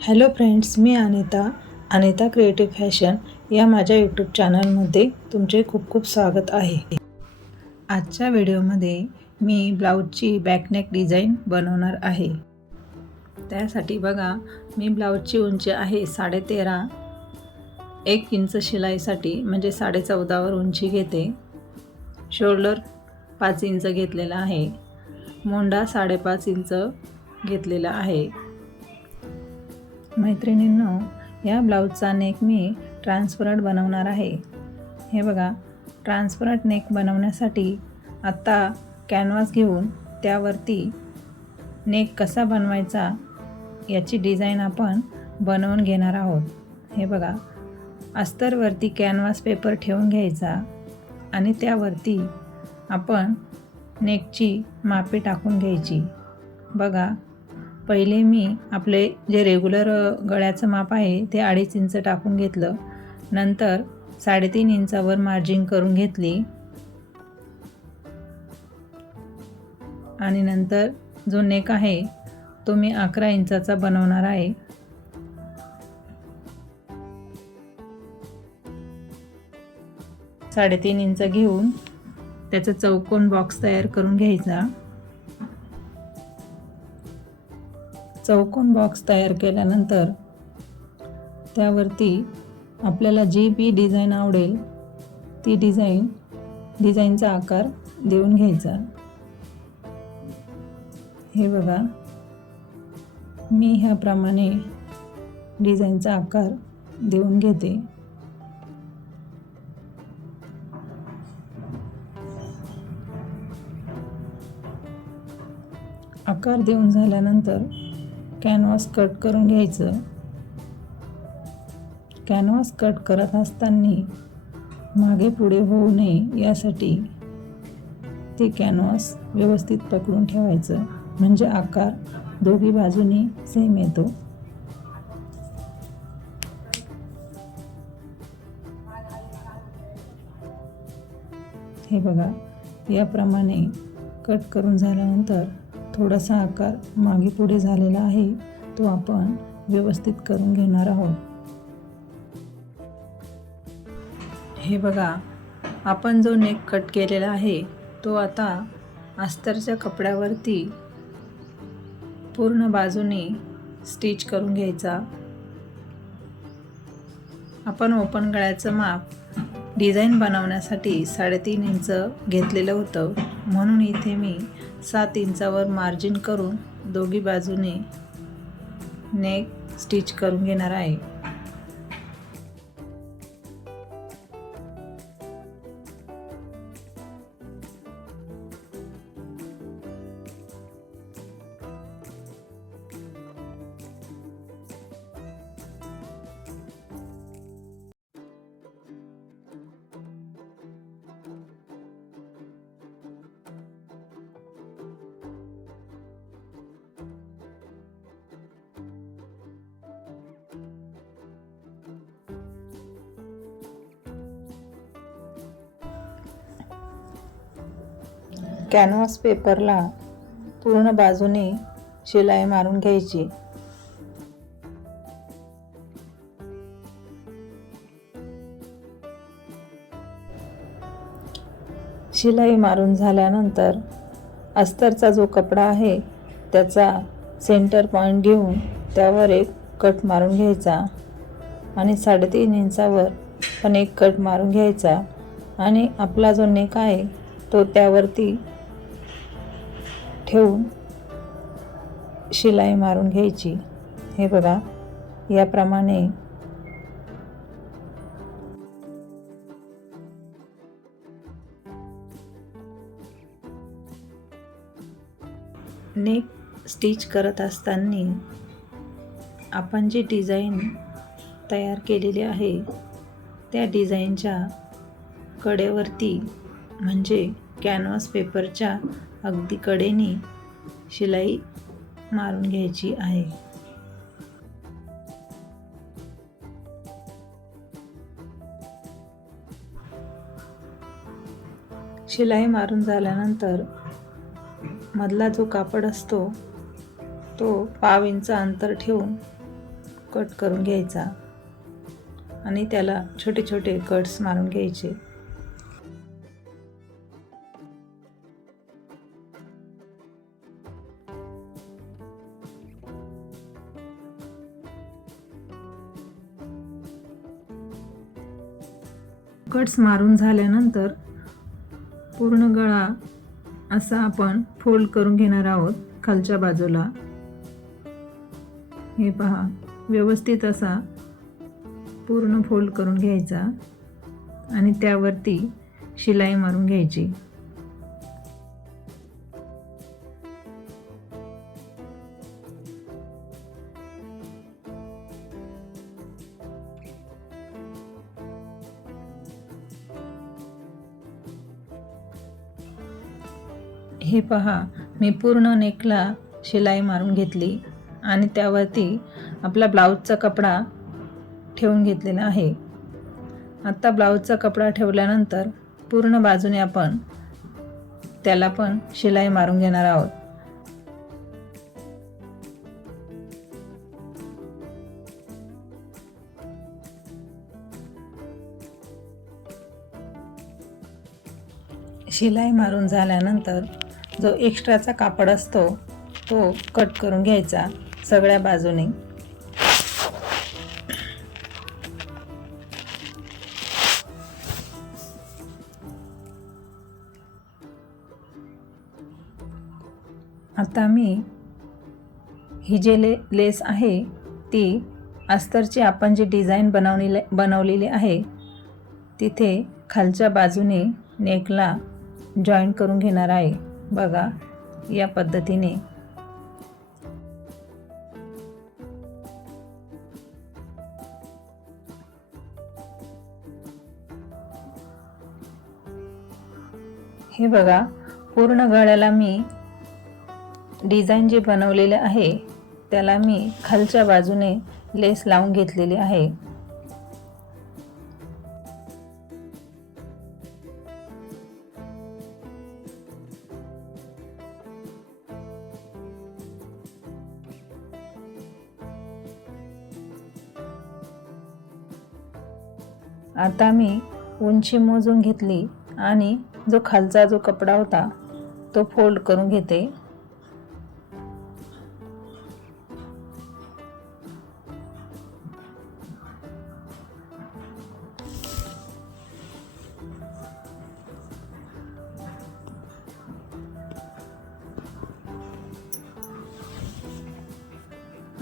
Hello friends, मी Anita creative fashion या माझ्या YouTube चॅनलमध्ये तुमचे खूप खूप स्वागत आहे. आजच्या व्हिडिओमध्ये मी ब्लाऊजची बॅकनेक डिझाईन बनवणार आहे. त्यासाठी बघा, मी ब्लाऊजची उंची आहे 13.5. 1 इंच शिलाईसाठी म्हणजे 14.5वर उंची घेते. शोल्डर 5 इंच घेतलेला आहे. मोंडा 5.5 इंच घेतलेला आहे. मैत्रिणींनो, या ब्लाऊजचा नेक मी ट्रान्सपरंट बनवणार आहे. हे बघा, ट्रान्सपरंट नेक बनवण्यासाठी आत्ता कॅनव्हास घेऊन त्यावरती नेक कसा बनवायचा याची डिझाईन आपण बनवून घेणार आहोत. हे बघा, अस्तरवरती कॅनव्हास पेपर ठेवून घ्यायचा आणि त्यावरती आपण नेकची मापे टाकून घ्यायची. बघा, पहिले मी आपले जे रेग्युलर गळ्याचं माप आहे ते 2.5 इंच टाकून घेतलं. नंतर 3.5 इंचावर मार्जिन करून घेतली आणि नंतर जो नेक आहे तो मी 11 इंचाचा बनवणार आहे. साडेतीन इंच घेऊन त्याचा चौकोन बॉक्स तयार करून घ्यायचा. चौकोन बॉक्स तयार केल्यानंतर त्यावरती आपल्याला जी बी डिझाईन आवडेल ती डिझाईनचा आकार देऊन घ्यायचा. हे बघा, मी ह्याप्रमाणे डिझाईनचा आकार देऊन घेते. आकार देऊन झाल्यानंतर कॅनव्हास कट करून घ्यायचं. कॅनव्हास कट करत असताना मागे पुढे होऊ नये यासाठी ते कॅनव्हास व्यवस्थित पकडून ठेवायचं, म्हणजे आकार दोघी बाजूनी सेम येतो. हे बघा, याप्रमाणे कट करून झाल्यानंतर थोडासा आकार मागे पुढे झालेला आहे तो आपण व्यवस्थित करून घेणार आहोत. हे बघा, आपण जो नेक कट केलेला आहे तो आता अस्तरच्या कपड्यावरती पूर्ण बाजूने स्टिच करून घ्यायचा. आपण ओपन गळ्याचं माप डिझाईन बनवण्यासाठी 3.5 इंच घेतलेलं होतं, म्हणून इथे मी 7 इंचावर मार्जिन करून दोघी बाजूने नेक स्टिच करून घेणार आहे. कॅनव्हास पेपरला पूर्ण बाजूने शिलाई मारून घ्यायची. शिलाई मारून झाल्यानंतर अस्तरचा जो कपडा आहे त्याचा सेंटर पॉईंट घेऊन त्यावर एक कट मारून घ्यायचा आणि 3.5 इंचावर पण एक कट मारून घ्यायचा आणि आपला जो नेक आहे तो त्यावरती ठेवून शिलाई मारून घ्यायची. हे बघा, याप्रमाणे नेक स्टिच करत असताना आपण जी डिझाईन तयार केलेली आहे त्या डिझाईनच्या कडेवरती म्हणजे कॅनव्हास पेपरच्या अगदी कडेने शिलाई मारून घ्यायची आहे. शिलाई मारून झाल्यानंतर मधला जो कापड असतो तो 1/2 इंच अंतर ठेवून कट करून घ्यायचा आणि त्याला छोटे छोटे कट्स मारून घ्यायचे. कट्स मारून झाल्यानंतर पूर्ण गळा असा आपण फोल्ड करून घेणार आहोत खालच्या बाजूला. हे पहा, व्यवस्थित असा पूर्ण फोल्ड करून घ्यायचा आणि त्यावरती शिलाई मारून घ्यायची. हे पहा, मी पूर्ण नेकला शिलाई मारून घेतली आणि त्यावरती आपला ब्लाऊजचा कपडा ठेवून घेतलेला आहे. आता ब्लाऊजचा कपडा ठेवल्यानंतर पूर्ण बाजूने आपण त्याला पण शिलाई मारून घेणार आहोत. शिलाई मारून झाल्यानंतर जो एक्स्ट्राचा कापड असतो तो कट करून घ्यायचा सगळ्या बाजूने. आता मी ही जे लेस आहे ती अस्तरची आपण जी डिझाईन बनवलेली आहे तिथे खालच्या बाजूने नेकला जॉईन करून घेणार आहे. बघा, या पद्धतीने. हे बघा, पूर्ण गळ्याला मी डिझाईन जे बनवलेले आहे त्याला मी खालच्या बाजूने लेस लावून घेतलेली आहे. आता मी उंची मोजून घेतली आणि जो खालचा जो कपडा होता तो फोल्ड करून घेते.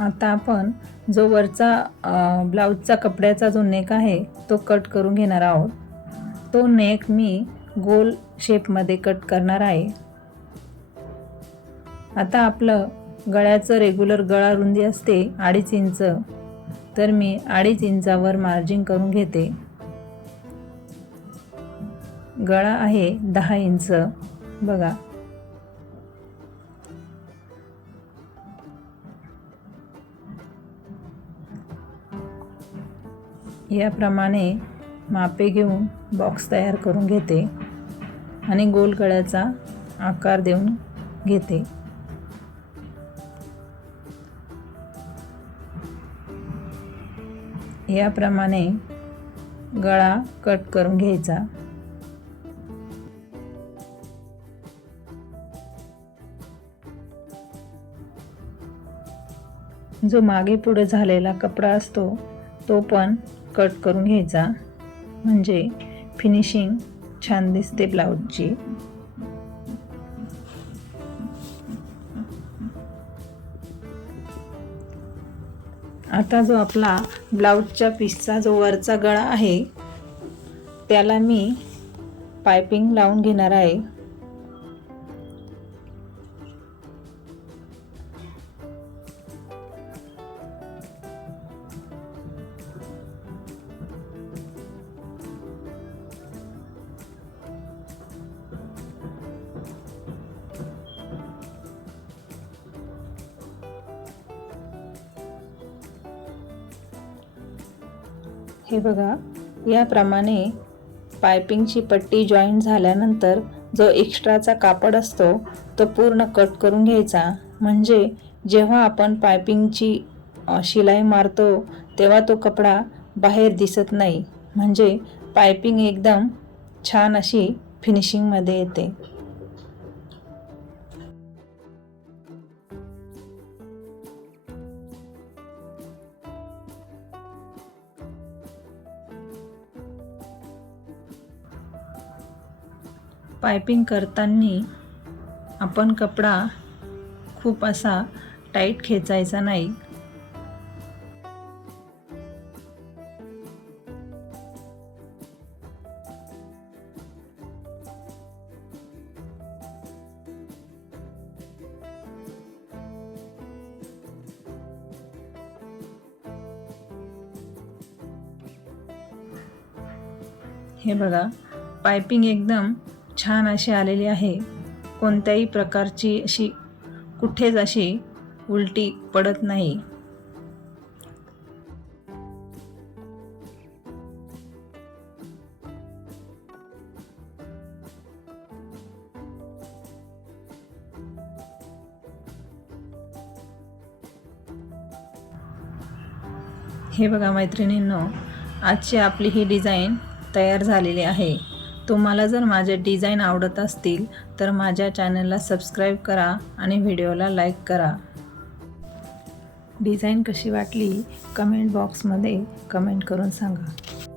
आता आपण जो वरचा ब्लाऊजचा कपड्याचा जो नेक आहे तो कट करून घेणार आहोत. तो नेक मी गोल शेपमध्ये कट करणार आहे. आता आपलं गळ्याचं रेग्युलर गळा रुंदी असते 2.5 इंच, तर मी 2.5 इंचावर मार्जिन करून घेते. गळा आहे 10 इंच. बघा, याप्रमाणे मापे घेऊन बॉक्स तयार करून घेते आणि गोल गळ्याचा आकार देऊन घेते. याप्रमाणे गळा कट करून घ्यायचा. जो मागे पुढे झालेला कपडा असतो तो पण कट करून घ्यायचा, म्हणजे फिनिशिंग छान दिसते ब्लाऊजची. आता जो आपला ब्लाऊजच्या पीसचा जो वरचा गळा आहे त्याला मी पायपिंग लावून घेणार आहे. हे बघा, याप्रमाणे पायपिंगची पट्टी जॉईन झाल्यानंतर जो एक्स्ट्राचा कापड असतो तो पूर्ण कट करून घ्यायचा, म्हणजे जेव्हा आपण पायपिंगची शिलाई मारतो तेव्हा तो कपडा बाहेर दिसत नाही, म्हणजे पायपिंग एकदम छान अशी फिनिशिंगमध्ये येते. पायपिंग करताना आपण कपडा खूप असा टाईट खेचायचा नाही. हे बघा, पायपिंग एकदम छान अशी आलेली आहे. कोणत्याही प्रकारची अशी कुठेच अशी उलटी पडत नाही. हे बघा मैत्रिणींनो, आजची आपली ही डिझाईन तयार झालेली आहे. तुम्हाला जर माझे डिझाईन आवडत असतील तर माझ्या चॅनलला सबस्क्राईब करा आणि व्हिडिओला लाईक करा. डिझाईन कशी वाटली कमेंट बॉक्समध्ये कमेंट करून सांगा.